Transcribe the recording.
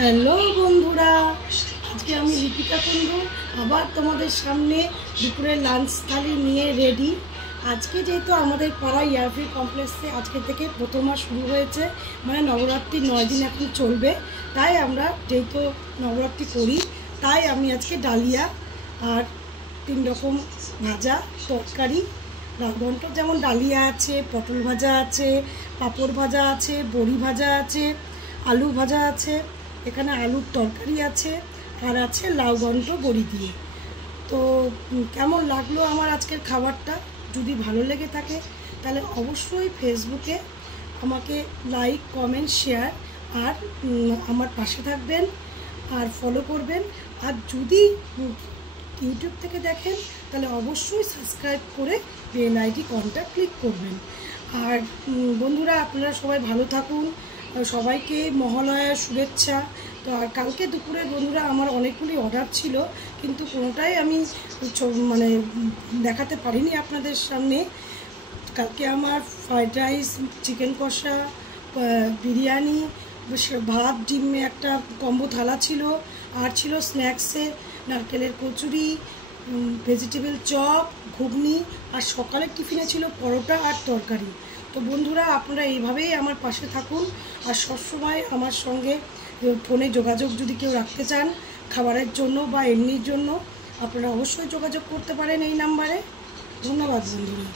Hello বন্ধুরা, আজকে আমি লিপিকা কুণ্ডু আবার তোমাদের সামনে দুপুরের লাঞ্চ থালি নিয়ে রেডি। আজকে যেহেতু আমাদের পাড়া ইয়ারফি কমপ্লেক্সে আজকে থেকে প্রথম মাস শুরু হয়েছে, মানে নবরাত্রি 9 দিন এখন চলবে। তাই আমরা যেহেতু নবরাত্রি করি, তাই আমি আজকে ডালিয়া আর 3 রকম ভাজা তরকারি রাঁধুন। যেমন ডালিয়া আছে, পটল ভাজা আছে, পাঁপড় ভাজা আছে, বড়ি ভাজা আছে, আলু ভাজা আছে, এখানে আলুর তরকারি আছে, আর আছে লাউ ঘন্ট বড়ি দিয়ে। তো কেমন লাগলো আমার আজকের খাবারটা? যদি ভালো লেগে থাকে তাহলে অবশ্যই ফেসবুকে আমাকে লাইক, কমেন্ট, শেয়ার আর আমার পাশে থাকবেন আর ফলো করবেন। আর যদি ইউটিউব থেকে দেখেন তাহলে অবশ্যই সাবস্ক্রাইব করে বেল আইডি কনটা ক্লিক করবেন। আর বন্ধুরা, আপনারা সবাই ভালো থাকুন, সবাইকে মহালয়ার শুভেচ্ছা। তো আর কালকে দুপুরে বন্ধুরা আমার অনেকগুলি অর্ডার ছিল, কিন্তু কোনোটাই আমি মানে দেখাতে পারিনি আপনাদের সামনে। কালকে আমার ফ্রাইড রাইস, চিকেন কষা, বিরিয়ানি, ভাত, ডিমে একটা কম্বো থালা ছিল, আর ছিল স্ন্যাক্সে নারকেলের কচুরি, ভেজিটেবল চপ, ঘুগনি, আর সকালের টিফিনে ছিল পরোটা আর তরকারি। তো বন্ধুরা, আপনারা এইভাবেই আমার পাশে থাকুন আর সবসময় আমার সঙ্গে ফোনে যোগাযোগ যদি কেউ রাখতে চান খাবারের জন্য বা এমনির জন্য, আপনারা অবশ্যই যোগাযোগ করতে পারেন এই নাম্বারে। ধন্যবাদ বন্ধুরা।